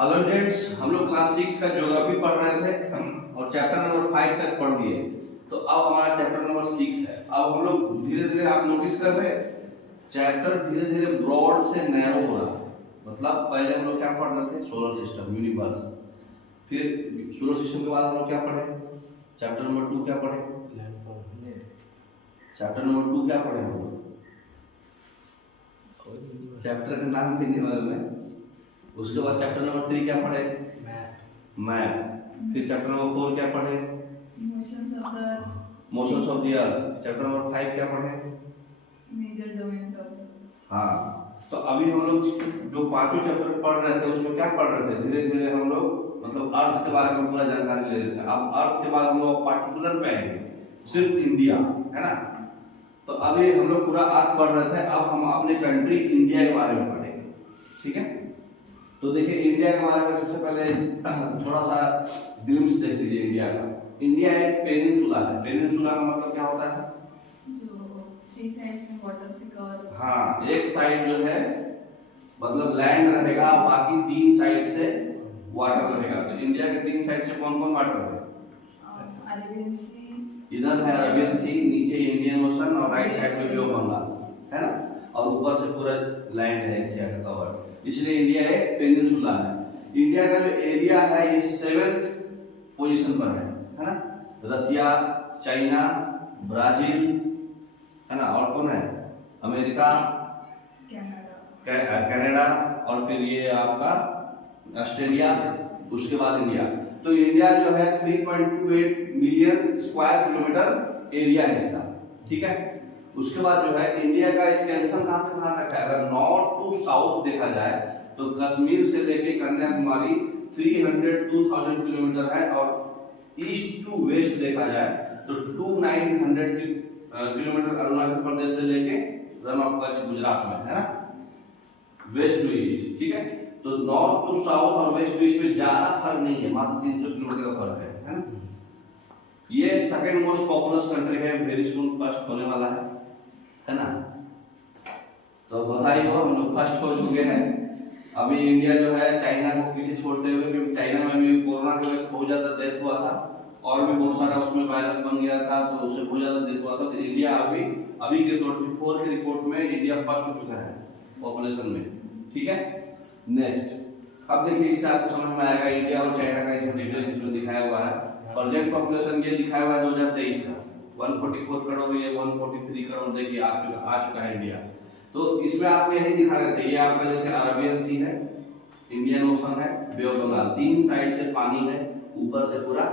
Hello students, हम लोग class 6 का ज्योग्राफी पढ़ रहे थे और चैप्टर नंबर 5 तक पढ़ लिए। तो अब हमारा चैप्टर नंबर 6 है। अब हम लोग धीरे धीरे, आप नोटिस कर रहे हैं, चैप्टर धीरे धीरे ब्रॉड से नैरो हो रहा है। मतलब पहले हम लोग क्या पढ़ रहे थे? Solar system, universe. फिर सोलर सिस्टम के बाद हम लोग क्या पढ़े? चैप्टर नंबर 2 क्या पढ़े? चैप्टर नंबर 2 क्या पढ़े हम लोग? चैप्टर का नाम भी नहीं मालूम है। उसके बाद चैप्टर नंबर 3 क्या पढ़े? मैप। फिर चैप्टर नंबर 4 क्या पढ़े? Motions of the earth. Chapter number 5 क्या पढ़े? Major domains of. हाँ, तो अभी हम लोग जो पांचों चैप्टर पढ़ रहे थे उसमें क्या पढ़ रहे थे? धीरे धीरे हम लोग मतलब अर्थ के बारे में पूरा जानकारी ले रहे थे। अब अर्थ के बाद हम लोग पार्टिकुलर पे आएंगे, सिर्फ इंडिया, है ना। तो अभी हम लोग पूरा अर्थ पढ़ रहे थे, अब हम अपने कंट्री इंडिया के बारे में पढ़ेंगे, ठीक है। तो देखिए, इंडिया के बारे में सबसे पहले थोड़ा सा ग्लिम्स देख लीजिए इंडिया का। इंडिया एक पेनिनसुला है। पेनिनसुला का मतलब क्या होता है? जो सी साइड में वाटर से कवर। हाँ, एक साइड जो है मतलब लैंड रहेगा, बाकी 3 साइड से वाटर रहेगा। तो इंडिया के 3 साइड से कौन कौन वाटर है? अरेबियन सी, इधर है अरेबियन सी, नीचे इंडियन ओशन और राइट साइड में बे ऑफ बंगाल, है ना। और ऊपर से पूरा लैंड है एशिया का कवर, इसलिए इंडिया एक पेनिनसुला है। इंडिया का जो एरिया है ये 7th पोजीशन पर है ना। रसिया, चाइना, ब्राजील, है ना, और कौन है? अमेरिका, कनाडा और फिर ये आपका ऑस्ट्रेलिया, उसके बाद इंडिया। तो इंडिया जो है 3.28 मिलियन स्क्वायर किलोमीटर एरिया है इसका, ठीक है। उसके बाद जो है इंडिया का एक्सटेंशन कहां से कहां तक है? अगर नॉर्थ टू साउथ देखा जाए तो कश्मीर से लेके कन्याकुमारी 302,000 किलोमीटर है, और ईस्ट टू वेस्ट देखा जाए तो 2900 किलोमीटर अरुणाचल प्रदेश से लेके रन ऑफ कच्छ गुजरात में, है ना, वेस्ट टू ईस्ट, ठीक है। तो नॉर्थ टू साउथ और वेस्ट टू ईस्ट में ज्यादा फर्क नहीं है, मात्र 300 किलोमीटर का फर्क है ना। ये सेकंड मोस्ट पॉपुलस कंट्री है, वेरी सून फर्स्ट होने वाला है ना। तो बधाई हो, हम लोग फर्स्ट हो चुके हैं। अभी इंडिया जो है चाइना को पीछे छोड़ते हुए, क्योंकि चाइना में भी कोरोना की वजह से बहुत ज्यादा डेथ हुआ था और भी बहुत सारा उसमें वायरस बन गया था, तो उससे बहुत ज्यादा डेथ हुआ था। तो इंडिया अभी के 24 की रिपोर्ट में इंडिया फर्स्ट हो चुका है पॉपुलेशन में, ठीक है। नेक्स्ट, अब देखिए, इससे आपको समझ में आएगा इंडिया और चाइना का इसमें डिटेल इसमें दिखाया हुआ है। प्रेजेंट पॉपुलेशन ये दिखाया हुआ है 2023 का 144 करोड़, ये 143 करोड़ देखिए आ चुका है इंडिया। तो इसमें आपको यही दिखा रहे थे, ये आपका देखिए अरेबियन सी है, इंडियन ओशन है, बे ऑफ बंगाल, 3 साइड से पानी है, ऊपर से पूरा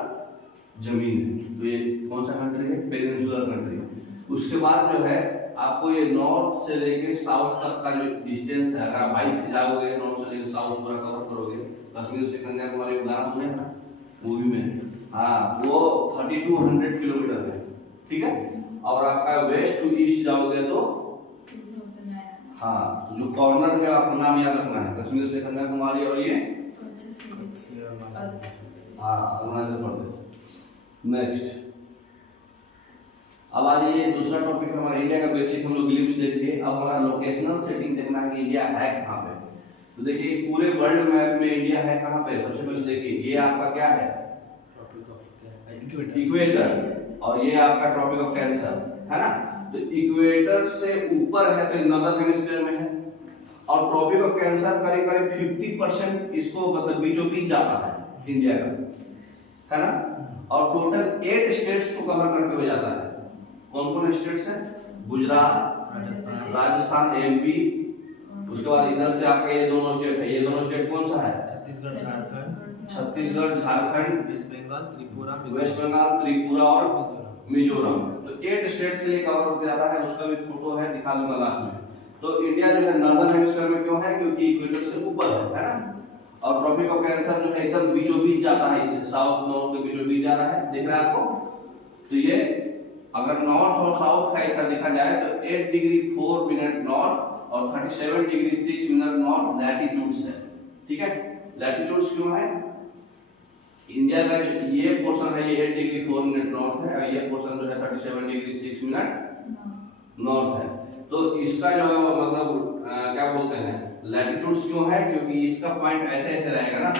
जमीन है। तो ये कौन सा कंट्री है? पेनिनसुलर कंट्री है। उसके बाद जो है आपको ये नॉर्थ से लेके साउथ तक का जो डिस्टेंस है, अगर आप बाइक से जाओगे नॉर्थ से लेके साउथ पूरा कवर करोगे, कश्मीर से कन्याकुमारी गाना सुने ना मूवी में, हाँ, वो 3200 किलोमीटर है, ठीक है। और आपका वेस्ट टू ईस्ट जाओगे तो हाँ, जो कॉर्नर है आपको नाम याद रखना है, कश्मीर से कन्याकुमारी और ये हाँ अरुणाचल प्रदेश। नेक्स्ट, अब आ जाइए दूसरा टॉपिक हमारा इंडिया का बेसिक हम लोग ग्लिम्स देख लिए। अब हमारा लोकेशनल सेटिंग देखना है कि इंडिया है कहाँ पे। तो देखिए, पूरे वर्ल्ड मैप में इंडिया है कहाँ पे? सबसे पहले देखिए, ये आपका क्या है? इक्वेटर, और ये आपका ट्रॉपिक ऑफ कैंसर, है ना। तो इक्वेटर से ऊपर है तो नॉर्दर्न हेमिस्फीयर में है, और ट्रॉपिक ऑफ कैंसर करीब करीब 50% इसको मतलब बीचों बीच जाता है इंडिया का, है ना। और टोटल 8 स्टेट्स को कवर करते हुए जाता है। कौन कौन स्टेट्स हैं? गुजरात, राजस्थान, एमपी। उसके बाद इधर से आपका ये दोनों स्टेट है, ये दोनों स्टेट कौन सा है? छत्तीसगढ़, झारखंड, वेस्ट बंगाल, त्रिपुरा और मिजोरम। तो 8 स्टेट से कवर होकर जाता है। उसका भी फोटो है, दिखा दूंगा लास्ट में। तो इंडिया जो है नॉर्दर्न हेमिस्फीयर में क्यों है? क्योंकि इक्वेटर से ऊपर है ना। और ट्रॉपिक ऑफ कैंसर जो है एकदम बीचों बीच जाता है, इससे साउथ नॉर्थ के बीचों बीच जा रहा है, दिख रहा है आपको। तो ये अगर नॉर्थ और साउथ का इसका देखा जाए तो 8 डिग्री 4 मिनट नॉर्थ और 37 डिग्री 6 मिनट नॉर्थ लैटिट्यूड्स है, ठीक है। लैटिट्यूड्स क्यों है? इंडिया का ये पोर्शन है, ये 8 डिग्री 4 मिनट नॉर्थ है, और ये पोर्शन जो है 37 डिग्री 6 मिनट नॉर्थ है। तो इसका जो मतलब क्या बोलते हैं, लैटिट्यूड्स क्यों है? क्योंकि इसका पॉइंट ऐसे ऐसे रहेगा ना,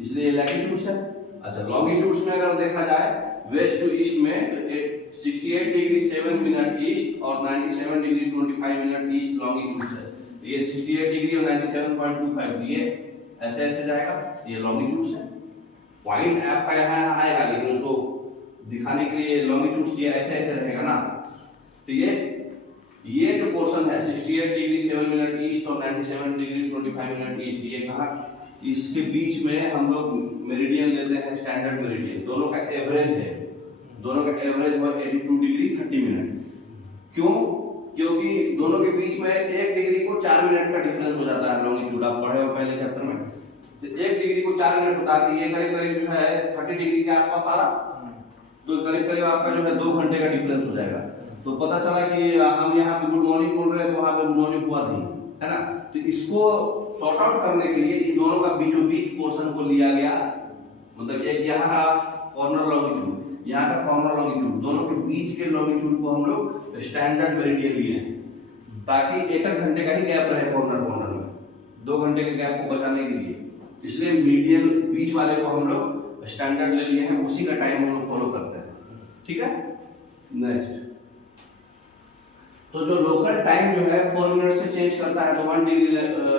इसलिए लैटिट्यूड्स है। अच्छा, लॉन्गिट्यूड्स में अगर देखा जाए वेस्ट टू ईस्ट में तो 68 डिग्री 7 मिनट ईस्ट और 97 डिग्री 25 मिनट ईस्ट लॉन्गिट्यूड्स है। ये 68 डिग्री और 97.25 ये ऐसे ऐसे जाएगा, ये लॉन्गिट्यूड्स है। पॉइंट आपका यहाँ आएगा लेकिन उसको दिखाने के लिए लॉन्गिट्यूड्स ये ऐसे ऐसे रहेगा ना। तो ये जो पोर्शन है 68 डिग्री 7 मिनट ईस्ट और 97 डिग्री 25 मिनट ईस्ट, ये कहाँ, इसके बीच में हम लोग मेरिडियन लेते हैं, स्टैंडर्ड मेरिडियन। दोनों का एवरेज है, दोनों का एवरेज हुआ 82 डिग्री 30 मिनट। क्यों? क्योंकि दोनों के बीच में 1 डिग्री को 4 मिनट का डिफरेंस हो जाता है लॉन्गिट्यूड, आप पढ़े हो पहले चैप्टर में। तो 1 डिग्री को 4 मिनट होता है, ये करीब करीब जो है 30 डिग्री के आसपास आ रहा, तो करीब करीब आपका जो है 2 घंटे का डिफरेंस हो जाएगा। तो पता चला कि हम यहाँ पे गुड मॉर्निंग बोल रहे हैं तो वहां पे गुड मॉर्निंग हुआ नहीं, है ना। तो इसको सॉर्ट आउट करने के लिए इन दोनों का बीचों बीच पोर्शन को लिया गया, मतलब एक यहाँ का कॉर्नर लॉन्गिट्यूड, यहाँ का कॉर्नर लॉन्गिट्यूड, दोनों के बीच के लॉन्गिट्यूड को हम लोग स्टैंडर्ड मेरिडियन लिए हैं, ताकि 1 घंटे का ही गैप रहे कॉर्नर कॉर्नर में, 2 घंटे के गैप को बचाने के लिए। इसलिए मीडियन बीच वाले को हम लोग स्टैंडर्ड ले लिए हैं, उसी का टाइम हम लोग फॉलो करते हैं, ठीक है। नेक्स्ट, तो जो लोकल टाइम जो है 4 मिनट से चेंज करता है, तो 1 डिग्री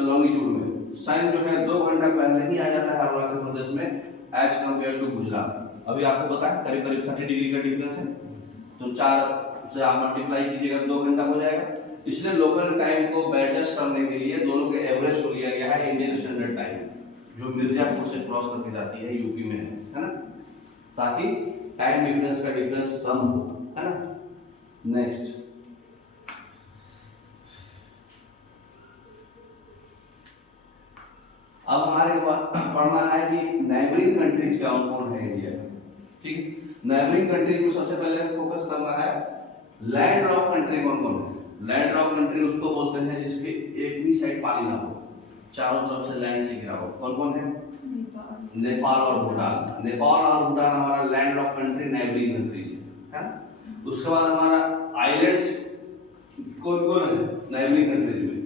लॉन्गिट्यूड में सन जो है 2 घंटा पहले ही आ जाता है अरुणाचल प्रदेश में एज कम्पेयर टू गुजरात। अभी आपको पता है करीब करीब 30 डिग्री का डिफरेंस है, तो 4 से आप मल्टीप्लाई कीजिएगा 2 घंटा हो जाएगा। इसलिए लोकल टाइम को एडजस्ट करने के लिए दोनों के एवरेज को लिया गया है इंडियन स्टैंडर्ड टाइम, जो मिर्जापुर से क्रॉस करके जाती है, यूपी में है ना, ताकि टाइम डिफरेंस का डिफरेंस कम हो, है ना। नेक्स्ट, अब हमारे पढ़ना है कि नेबरिंग कंट्रीज कौन कौन है इंडिया में, ठीक है। नेबरिंग कंट्रीज में सबसे पहले फोकस करना है लैंड लॉक कंट्री कौन कौन है। लैंड लॉक कंट्री उसको बोलते हैं जिसके एक भी साइड पानी ना हो, चारों तरफ से लैंड से घिरा हो। कौन कौन है? नेपाल और भूटान। नेपाल और भूटान हमारा land lock country, neighbouring countries है ना। उसके बाद हमारा आइलैंड्स कौन कौन है नेबरिंग कंट्रीज में?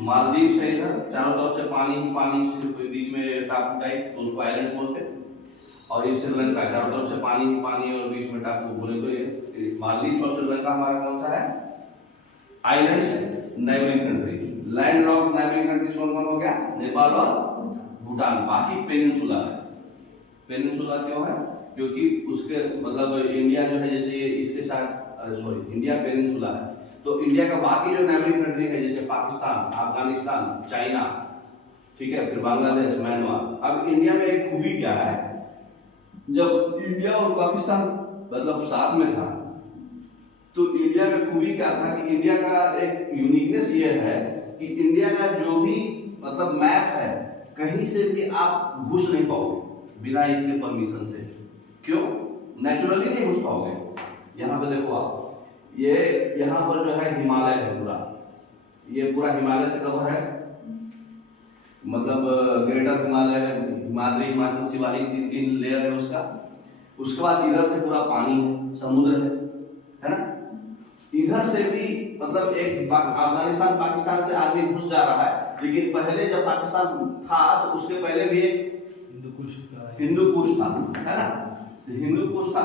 मालदीव सही था, चारों तरफ से पानी ही पानी, सिर्फ बीच में टापू टाइप, तो उसको आइलैंड्स बोलते हैं। और ये श्रीलंका, चारों तरफ से पानी ही पानी और बीच में टापू, बोले तो ये मालदीव और श्रीलंका हमारा कौन सा है? Islands, neighbouring country. Land lock neighbouring countries कौन कौन हो गया? नेपाल और भूटान। बाकी पेनिनसुला है। पेनिनसुला क्यों है? क्योंकि उसके मतलब इंडिया जो है जैसे इसके साथ, सॉरी इंडिया पेनिनसुला है, तो इंडिया का बाकी जो नेबरिंग कंट्री है जैसे पाकिस्तान, अफगानिस्तान, चाइना, ठीक है, फिर बांग्लादेश, म्यांमार। अब इंडिया में एक खूबी क्या है, जब इंडिया और पाकिस्तान मतलब साथ में था, तो इंडिया में खूबी क्या था कि इंडिया का एक यूनिकनेस ये है कि इंडिया का जो भी मतलब मैप है, कहीं से भी आप घुस नहीं पाओगे बिना इसके परमिशन से। क्यों? नेचुरली नहीं घुस पाओगे। यहाँ पे देखो आप, ये यहाँ पर जो है हिमालय है पूरा, ये पूरा हिमालय से कवर है, मतलब ग्रेटर हिमालय है, हिमालय, हिमाचल, शिवालिक, 3 लेयर है उसका। उसके बाद इधर से पूरा पानी है, समुद्र है ना। इधर से भी मतलब एक अफगानिस्तान पाकिस्तान से आदमी घुस जा रहा है, लेकिन पहले जब पाकिस्तान था तो उसके पहले भी एक हिंदू कुश था, है ना। हिंदू कुश था,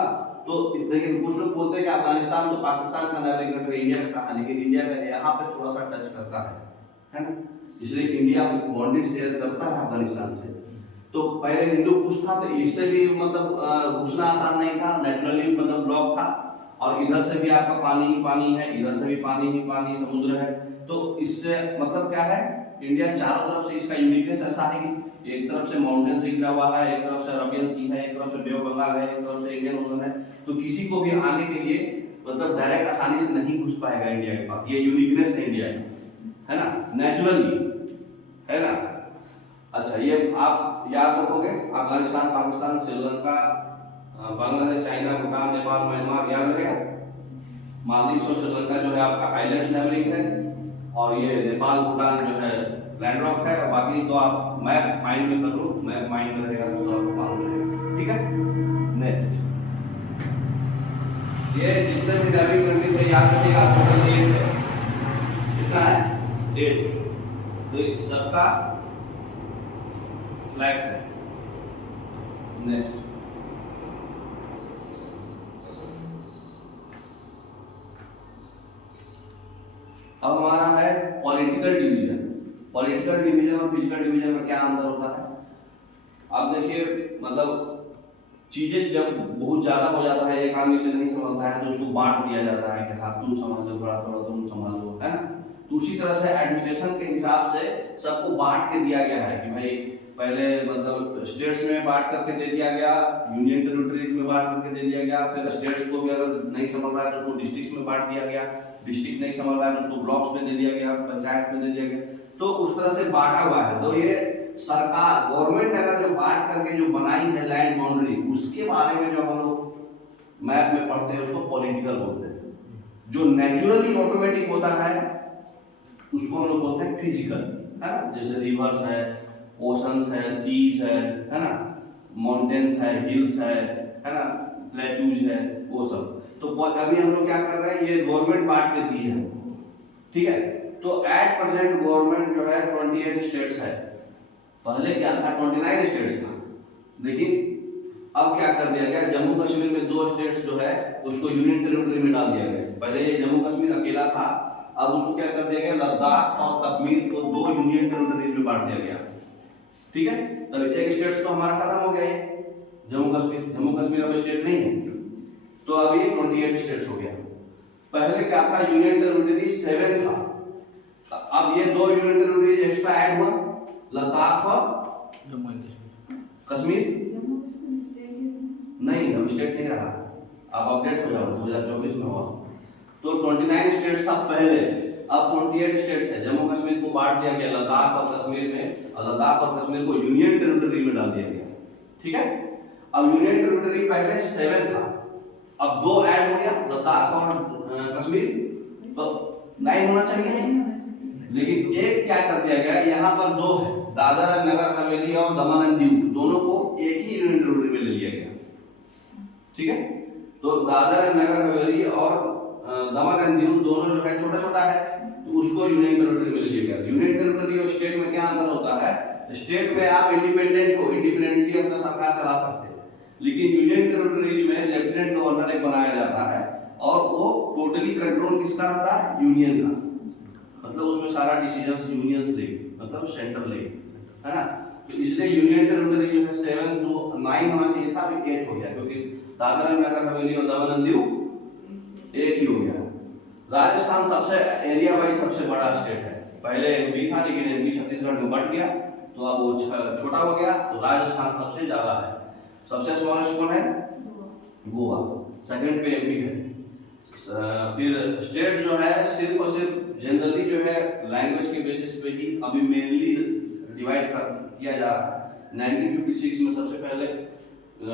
तो लेकिन कुछ लोग बोलते हैं कि अफगानिस्तान तो पाकिस्तान का नेबरिंग कंट्री, इंडिया का कहा, लेकिन इंडिया का यहाँ पे थोड़ा सा टच करता है ना। इसलिए इंडिया बाउंड्री शेयर करता है अफगानिस्तान से। तो पहले हिंदू कुश था, तो इससे भी मतलब घुसना आसान नहीं था, नेचुरली मतलब ब्लॉक था। और इधर से भी आपका पानी ही पानी है, इधर से भी पानी ही पानी, समुद्र है। तो इससे मतलब क्या है, इंडिया चारों तरफ से, इसका यूनिकनेस ऐसा है कि एक तरफ से माउंटेन से घिरा हुआ है, एक तरफ से अरबियन सी है, एक तरफ से बे ऑफ बंगाल है, एक तरफ से इंडियन ओशन है। तो किसी को भी आने के लिए मतलब डायरेक्ट आसानी से नहीं घुस पाएगा इंडिया के पास। ये यूनिकनेस है इंडिया की, है ना, नेचुरली, है ना। अच्छा, ये आप याद रखोगे, अफगानिस्तान, पाकिस्तान, श्रीलंका, बांग्लादेश, चाइना, भूटान, नेपाल, म्यांमार, याद रहेगा। मालदीव और श्रीलंका जो है आपका आइलैंड्स नेबरिंग है, और ये नेपाल, भूटान जो है लैंडलॉक है। और बाकी तो आप मैप माइंड में कर लो, मैप माइंड में रहेगा तो आपको मालूम रहेगा, ठीक है। नेक्स्ट, ये जितने भी नेबरिंग कंट्रीज है याद रखिएगा, टोटल 8 है। कितना है? 8। तो ये सबका फ्लैग्स है। नेक्स्ट अब हमारा है पॉलिटिकल डिवीजन। पॉलिटिकल डिवीजन और फिजिकल डिवीजन में क्या अंतर होता है? आप देखिए, मतलब चीजें जब बहुत ज्यादा हो जाता है, एक आदमी से नहीं समझता है तो उसको बांट दिया जाता है कि हाँ तुम समझ लो, थोड़ा थोड़ा तुम समझ लो, है ना। तो उसी तरह से एडमिनिस्ट्रेशन के हिसाब से सबको बांट के दिया गया है कि भाई पहले मतलब स्टेट्स में बांट करके दे दिया गया, यूनियन टेरिटरीज में बांट करके दे दिया गया, फिर स्टेट्स को भी अगर नहीं समझ रहा है तो उसको डिस्ट्रिक्ट में बांट दिया गया, डिस्ट्रिक्ट नहीं समझ रहा है तो उसको ब्लॉक्स में दे दिया गया, पंचायत में दे दिया गया। तो उस तरह से बांटा हुआ है। तो ये सरकार गवर्नमेंट अगर जो बांट करके जो बनाई है लैंड बाउंड्री, उसके बारे में जो हम लोग मैप में पढ़ते हैं उसको पॉलिटिकल बोलते हैं। जो नेचुरली ऑटोमेटिक होता है उसको हम लोग बोलते हैं फिजिकल, है ना। जैसे रिवर्स है, ओशंस है, सीज है ना, माउंटेन्स है, हिल्स है ना, प्लेट्यूज है, वो सब। तो अभी हम लोग क्या कर रहे हैं, ये गवर्नमेंट बांट के दी है, ठीक है। तो एट प्रेजेंट गवर्नमेंट जो है 28 स्टेट्स है। पहले क्या था, 29 स्टेट्स था। लेकिन अब क्या कर दिया गया, जम्मू कश्मीर में 2 स्टेट्स जो है उसको यूनियन टेरिटरी में डाल दिया गया। पहले ये जम्मू कश्मीर अकेला था, अब उसको क्या कर दिया गया, लद्दाख और कश्मीर को 2 यूनियन टेरिटरीज में बांट दिया गया, ठीक है। तब एक स्टेट तो हमारा खत्म हो गया, ये जम्मू कश्मीर अब स्टेट नहीं है, तो अब ये 28 स्टेट्स हो गया। पहले क्या था, यूनियन टेरिटरी 7 था, अब ये 2 यूनियन टेरिटरीज एक्स्ट्रा ऐड हुआ, लद्दाख और जम्मू एंड कश्मीर। कश्मीर जम्मू कश्मीर स्टेट नहीं, अब स्टेट नहीं रहा। अब अपडेट हो जाओ, 2024 में हुआ। तो 29 स्टेट्स था पहले, अब 28 स्टेट्स है। जम्मू कश्मीर को बांट दिया गया लद्दाख और कश्मीर में, और लद्दाख और कश्मीर को यूनियन टेरिटरी में डाल दिया गया, ठीक है। अब यूनियन टेरिटरी पहले 7 था, अब 2 ऐड हो गया, लद्दाख और कश्मीर, तो 9 होना चाहिए। लेकिन एक क्या कर दिया गया, यहाँ पर 2 है, दादर और नगर हवेली और दमन एंड दीव, दोनों को एक ही यूनियन टेरिटरी में ले लिया गया, ठीक है। तो दादर और नगर हवेली और दमन एंड दीव दोनों जो है छोटा छोटा है, तो उसको यूनियन टेरिटरी में ले लिया गया। यूनियन टेरिटरी और स्टेट में क्या अंतर होता है, स्टेट में आप इंडिपेंडेंट हो, इंडिपेंडेंटली अपना सरकार चला सकते हैं, लेकिन यूनियन टेरिटरीज में लेफ्टिनेंट गवर्नर एक बनाया जाता है और वो टोटली कंट्रोल किसका रहता है, यूनियन का। मतलब उसमें सारा डिसीजंस यूनियंस लेगी, मतलब सेंटर लेगी, है ना। तो इसलिए यूनियन टेरिटरी जो है 7 to 9 होना चाहिए था, अभी 8 हो गया, क्योंकि दादर और नगर हवेली और दमन एंड दीव एक ही हो गया। राजस्थान सबसे एरिया वाइज सबसे बड़ा स्टेट है। पहले एमपी था, लेकिन एमपी छत्तीसगढ़ में बढ़ गया, तो अब वो छोटा हो गया, तो राजस्थान सबसे ज्यादा है। सबसे स्मॉलेस्ट कौन है, गोवा, सेकंड पे एमपी है। फिर स्टेट जो है सिर्फ और सिर्फ जनरली जो है लैंग्वेज के बेसिस पे ही अभी मेनली डिवाइड किया जा रहा है। 1956 में सबसे पहले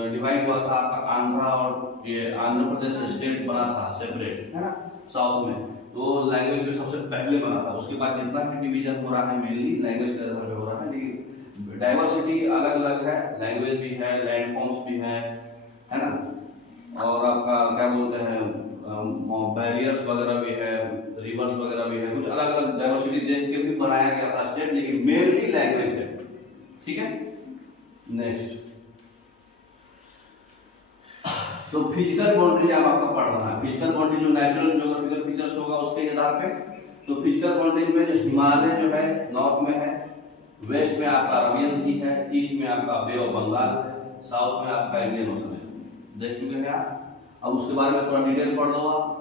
डिवाइड हुआ था आपका आंध्रा, और ये आंध्र प्रदेश स्टेट बना था सेपरेट, है ना, साउथ में। तो लैंग्वेज में सबसे पहले बना था। उसके बाद जितना भी डिवीजन हो रहा है मेनली लैंग्वेज के आधार पे हो रहा है, लेकिन डाइवर्सिटी अलग अलग है, लैंग्वेज भी है, लैंड फॉर्म्स भी है ना, और आपका क्या बोलते हैं बैरियर्स वगैरह भी है, रिवर्स वगैरह भी है, कुछ अलग अलग डाइवर्सिटी देख के भी बनाया गया था स्टेट, लेकिन मेनली लैंग्वेज है, ठीक है। नेक्स्ट, तो फिजिकल बाउंड्री अब आपका पढ़ रहा है। फिजिकल बाउंड्री जो नेचुरल ज्योग्राफिकल फीचर्स होगा उसके आधार पे, तो फिजिकल बाउंड्री में जो हिमालय जो है नॉर्थ में है, वेस्ट में आपका अरबियन सी है, ईस्ट में आपका बे ऑफ बंगाल है, साउथ में आपका इंडियन ओशन है। देख चुके हैं आप, अब उसके बारे में थोड़ा डिटेल पढ़ लो आप।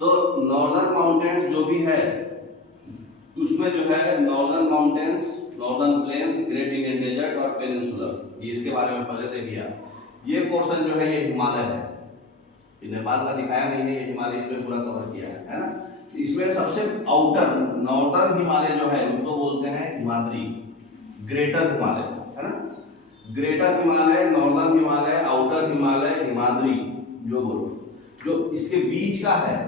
तो नॉर्दर्न माउंटेन्स जो भी है उसमें जो है northern mountains, northern plains, great Indian desert और पेनिनसुलर, ये इसके बारे में पहले देखिए। ये पोर्शन जो है ये हिमालय है, ये नेपाल का दिखाया नहीं है, ये हिमालय इसमें पूरा कवर किया है ना। इसमें सबसे आउटर नॉर्दर्न हिमालय जो है उसको बोलते हैं हिमाद्री, ग्रेटर हिमालय, है ना। Greater Himalaya, northern Himalaya, outer Himalaya, Himadri जो बोलो, जो इसके बीच का है,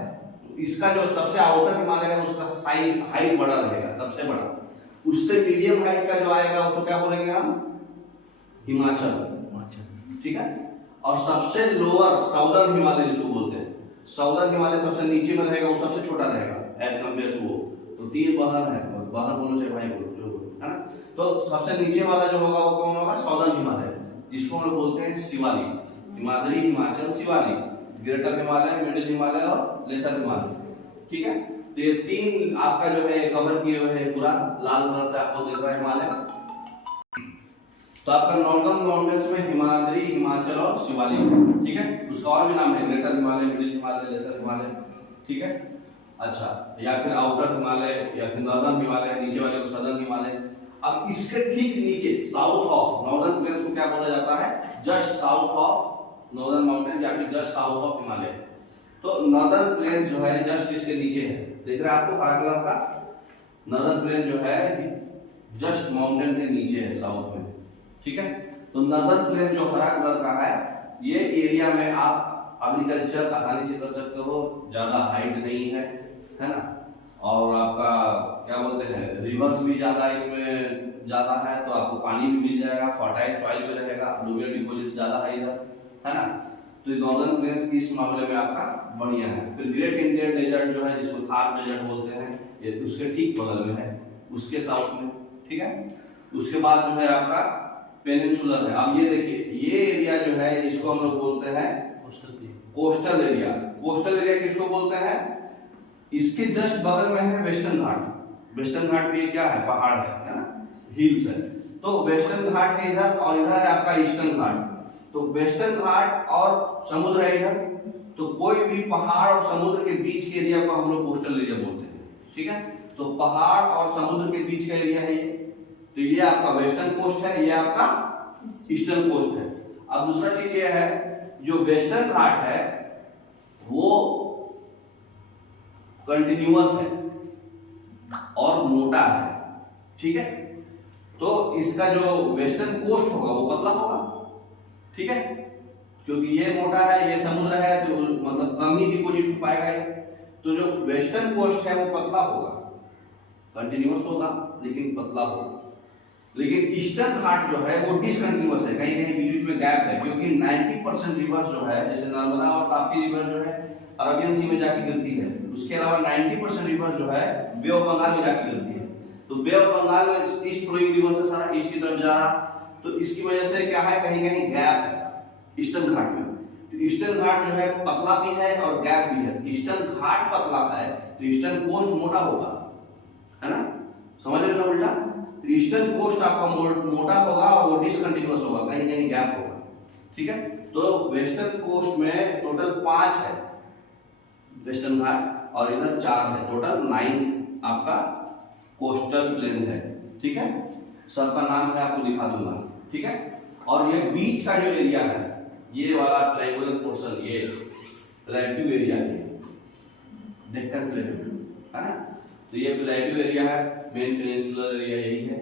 इसका जो सबसे आउटर हिमालय है उसका साइज हाइट बड़ा रहेगा, सबसे बड़ा। उससे मीडियम हाइट का जो आएगा उसको क्या बोलेंगे हम, हिमाचल, ठीक है। और सबसे लोअर साउदर्न हिमालय जिसको बोलते हैं, साउदर्न हिमालय सबसे नीचे में रहेगा, वो सबसे छोटा रहेगा एज कंपेयर टू वो। तो 3 बहन है, बहन बोलो चाहे भाई बोलो, जो है ना। तो सबसे नीचे वाला जो होगा वो कौन होगा, साउदर्न हिमालय, जिसको हम लोग बोलते हैं शिवालिक, हिमाद्री, हिमाचल, शिवालिक, ग्रेटर हिमालय, मिडिल हिमालय और लेसर हिमालय। ठीक है, तो ये तीन आपका जो है कवर किए हुए है पूरा लाल कलर से आपको दिख रहा है हिमालय। तो आपका नॉर्दर्न माउंटेन्स में हिमाद्री, हिमाचल और शिवालिक, ठीक है। उसका और भी नाम है, greater Himalaya, middle Himalaya, lesser Himalaya, ठीक है। अच्छा, या फिर आउटर हिमालय या फिर नॉर्दर्न हिमालय, नीचे वाले को सदर्न हिमालय। अब इसके ठीक नीचे साउथ ऑफ नॉर्दर्न प्लेन्स को क्या बोला जाता है, just south of northern mountain या फिर जस्ट साउथ ऑफ हिमालय। तो नॉर्दर्न प्लेन्स जो है जस्ट इसके नीचे है, देख रहे हैं आपको हरा कलर का, नॉर्दर्न प्लेन जो है जस्ट माउंटेन के नीचे है साउथ में, ठीक है। तो नॉर्दर्न प्लेन जो हरा कलर का है, ये एरिया में आप एग्रीकल्चर आसानी से कर सकते हो, ज्यादा हाइट नहीं है ना, और आपका क्या बोलते हैं रिवर्स भी ज्यादा इसमें ज्यादा है, तो आपको पानी भी मिल जाएगा, फर्टाइल सॉइल भी रहेगा, फ्लूवियल डिपॉजिट ज्यादा है इधर, है ना। तो नॉर्दर्न प्लेन्स इस मामले में आपका बढ़िया है। फिर ग्रेट इंडियन डेजर्ट जो है, जिसको थार डेजर्ट बोलते हैं, ये उसके ठीक बगल में है, उसके साउथ में, ठीक है। उसके बाद जो है आपका पेनिनसुलर है। अब ये देखिए, ये एरिया जो है इसको हम लोग बोलते हैं कोस्टल एरिया। कोस्टल एरिया किसको बोलते हैं, इसके जस्ट बगल में है वेस्टर्न घाट। वेस्टर्न घाट भी क्या है, पहाड़ है ना, हिल्स है। तो वेस्टर्न घाट है इधर, और इधर है आपका ईस्टर्न घाट। तो वेस्टर्न घाट और समुद्र है इधर, तो कोई भी पहाड़ और समुद्र के बीच के एरिया को हम लोग कोस्टल एरिया बोलते हैं, ठीक है। तो पहाड़ और समुद्र के बीच का एरिया है ये, तो ये आपका वेस्टर्न कोस्ट है, ये आपका ईस्टर्न कोस्ट है। अब दूसरा चीज ये है, जो वेस्टर्न घाट है वो कंटिन्यूअस है और मोटा है, ठीक है। तो इसका जो वेस्टर्न कोस्ट होगा वो पतला होगा, ठीक है, क्योंकि ये मोटा है, ये समुद्र है, तो मतलब कम ही डिपोजिट हो पाएगा ये। तो जो वेस्टर्न कोस्ट है वो पतला होगा, कंटिन्यूअस होगा लेकिन पतला होगा। लेकिन ईस्टर्न घाट जो है वो डिसकंटिन्यूअस है, कहीं कहीं बीच बीच में गैप है, क्योंकि 90% रिवर्स जो है, जैसे नर्मदा और ताप्ती रिवर जो है अरबियन सी में जाके गिरती है, उसके अलावा 90% रिवर जो है बे ऑफ बंगाल में जाके गिरती है। तो बे ऑफ बंगाल में ईस्ट फ्लोइंग रिवर से सारा ईस्ट की तरफ जा रहा, तो इसकी वजह से क्या है, कहीं कहीं गैप है ईस्टर्न घाट में। तो ईस्टर्न घाट जो है पतला भी है और गैप भी है। ईस्टर्न घाट पतला है तो ईस्टर्न कोस्ट मोटा होगा, है ना, समझ रहे हो उल्टा। तो ईस्टर्न कोस्ट आपका मोटा होगा और वो डिसकंटिन्यूअस होगा, कहीं कहीं गैप होगा, ठीक है। तो वेस्टर्न कोस्ट में टोटल 5 है वेस्टर्न घाट, और इधर 4 है, टोटल 9 आपका कोस्टल प्लेन है, ठीक है। सबका नाम है आपको दिखा दूंगा, ठीक है। और ये बीच का जो एरिया है, ये वाला ट्रायंगुलर पोर्शन, ये प्लेट्यू एरिया है, डेक्कन प्लेट्यू, है ना। तो ये प्लेट्यू एरिया है, मेन पेनिनसुलर एरिया यही है,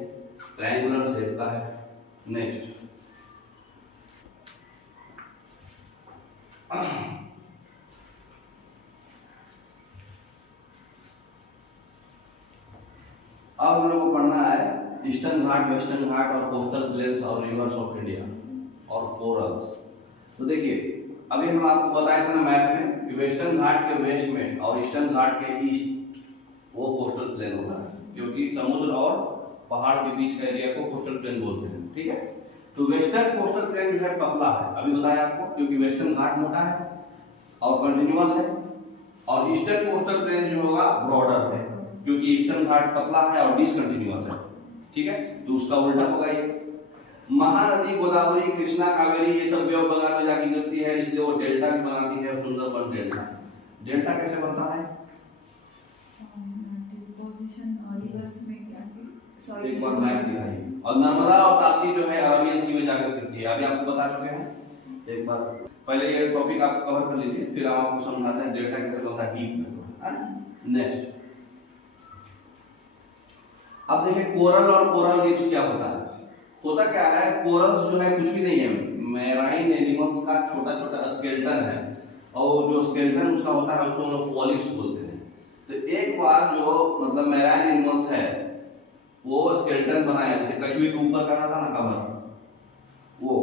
ट्रायंगुलर शेप का है। नेक्स्ट अब हम लोग को पढ़ना है ईस्टर्न घाट, वेस्टर्न घाट और कोस्टल प्लेन्स और रिवर्स ऑफ इंडिया और कोरल्स। तो देखिए, अभी हम आपको बताया था ना मैप में कि वेस्टर्न घाट के वेस्ट में और ईस्टर्न घाट के ईस्ट वो कोस्टल प्लेन होता है, क्योंकि समुद्र और पहाड़ के बीच का एरिया को कोस्टल प्लेन बोलते हैं, ठीक है। तो वेस्टर्न कोस्टल प्लेन जो है पतला है, अभी बताया आपको, क्योंकि वेस्टर्न घाट मोटा है और कंटिन्यूअस है, और ईस्टर्न कोस्टल प्लेन जो होगा ब्रॉडर है, क्योंकि ईस्टर्न घाट पतला है और डिसकंटिन्यूअस है, ठीक है। तो उसका उल्टा होगा ये। महानदी गोदावरी, कृष्णा, कावेरी, ये सब बे ऑफ बंगाल में जाके गिरती है, इसलिए वो डेल्टा भी बनाती है, सुंदरबन डेल्टा। डेल्टा कैसे बनता है, डिपोजिशन रिवर्स में क्या है, एक बार मैप दिखाइए। और नर्मदा और ताप्ती जो है अरबियन सी में जाकर गिरती है, अभी आपको बता चुके हैं। एक बार पहले ये टॉपिक आप कवर कर लीजिए, फिर हम आपको समझाते हैं डेल्टा कैसे बनता है डीप में, है ना। नेक्स्ट अब देखिए, कोरल और कोरल रीफ्स क्या होता है। होता क्या है, कोरल्स जो है कुछ भी नहीं है, मैराइन एनिमल्स का छोटा छोटा स्केलेटन है, और जो स्केलेटन उसका होता है उसको हम लोग पॉलिप्स बोलते हैं। तो एक बार जो मतलब मैराइन एनिमल्स है वो स्केलेटन बनाया, जैसे कछुए के ऊपर करा था ना कवर, वो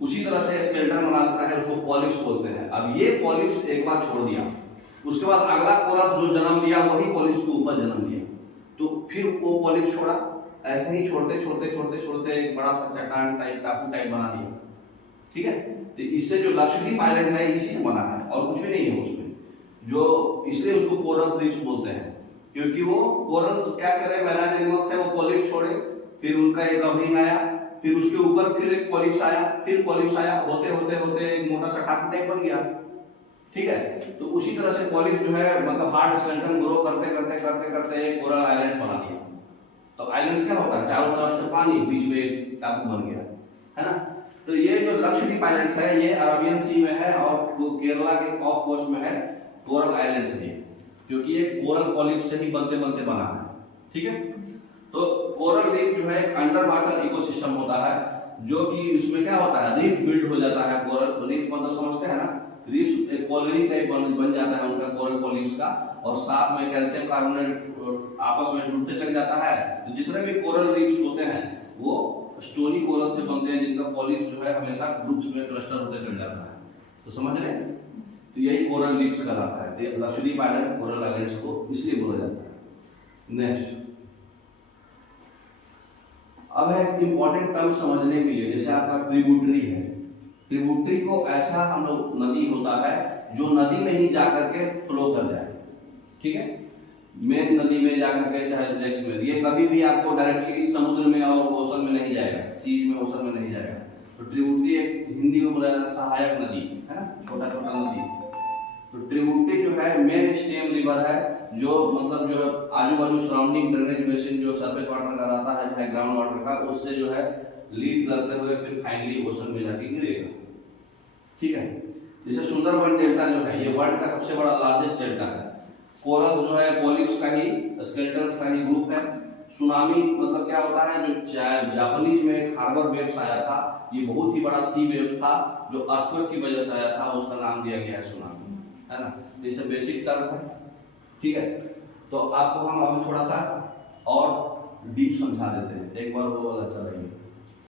उसी तरह से स्केलेटन बना देता है, उसको पॉलिप्स बोलते हैं। अब ये पॉलिप्स एक बार छोड़ दिया, उसके बाद अगला कोरल जो जन्म लिया वही पॉलिप्स के ऊपर जन्म लिया, तो फिर वो पॉलिप्स छोड़ा, ऐसे ही छोड़ते छोड़ते छोड़ते छोड़ते एक बड़ा सा चट्टान टाइप टापू टाइप बना दिया। ठीक है, तो इससे जो लक्षद्वीप आइलैंड है इसी से बना है और कुछ भी नहीं है उसमें, जो इसलिए उसको कोरल रीफ्स बोलते हैं, क्योंकि वो कोरल्स क्या करे, मैराइन एनिमल्स है वो पॉलिप्स छोड़े, फिर उनका एक कवरिंग आया, फिर उसके ऊपर फिर एक पॉलिप्स आया, फिर पॉलिप्स आया, होते होते होते एक मोटा सा टापू टाइप बन गया। ठीक है, तो उसी तरह से पॉलिप्स जो है मतलब हार्ड स्केलेटन ग्रो करते करते करते करते एक कोरल आइलैंड बना दिया। तो आइलैंड्स क्या होता है, चारों तरफ से पानी, बीच में एक टापू बन गया, है ना। तो ये जो लक्षद्वीप आइलैंड्स है ये अरबियन सी में है और केरला के ऑफ कोस्ट में है कोरल आइलैंड्स है, क्योंकि ये कोरल पॉलिप से ही बनते बनते बना है। ठीक है, तो कोरल रीफ जो है एक अंडर वाटर इकोसिस्टम होता है, जो कि उसमें क्या होता है, रीफ बिल्ड हो जाता है। कोरल रीफ मतलब समझते हैं ना, रीफ एक कॉलोनी टाइप बन जाता है उनका कोरल पॉलिप्स का, और साथ में कैल्शियम कार्बोनेट आपस में जुड़ते चल जाता है। तो जितने भी कोरल रीफ्स होते हैं वो स्टोनी कोरल से बनते हैं, जिनका पॉलिप जो है हमेशा ग्रुप्स में क्लस्टर होते चल जाता है। तो समझ रहे हैं, तो यही कोरल रीफ्स कहलाता है। तो लक्षद्वीप आइलैंड कोरल आइलैंड्स को इसलिए बोला जाता है। नेक्स्ट, अब है इंपॉर्टेंट टर्म समझने के लिए, जैसे आपका ट्रिब्यूटरी है। ट्रिब्यूटरी को ऐसा हम लोग नदी होता है जो नदी में ही जाकर के फ्लो कर जाए। ठीक है, मेन नदी में जाकर के चाहे लेक्स में, ये कभी भी आपको डायरेक्टली समुद्र में और ओशन में नहीं जाएगा, सीज में ओशन में नहीं जाएगा। तो ट्रिब्यूटरी एक हिंदी में बोला जाता है सहायक नदी, है ना, छोटा छोटा नदी। तो ट्रिब्यूटरी जो है मेन स्टेम रिवर है, जो मतलब जो आजू बाजू सराउंडिंग ड्रेनेज बेसिन जो सरफेस वाटर का रहता है चाहे ग्राउंड वाटर का, उससे जो है लीड करते हुए फिर फाइनली ओशन में जाके गिरेगा। ठीक है, जैसे सुंदरबन डेल्टा जो है ये वर्ल्ड का सबसे बड़ा लार्जेस्ट डेल्टा है। कोरल जो है पॉलिप्स का ही, स्केलेटन्स का ही ग्रुप है। सुनामी मतलब क्या होता है, जो जापानीज में एक हार्बर वेव्स आया था, ये बहुत ही बड़ा सी वेव्स था जो अर्थक्वेक की वजह से आया था, उसका नाम दिया गया है सुनामी, है ना। जैसे बेसिक टर्म है। ठीक है, तो आपको हम अभी थोड़ा सा और डीप समझा देते हैं, एक बार वो वाला चलाइए।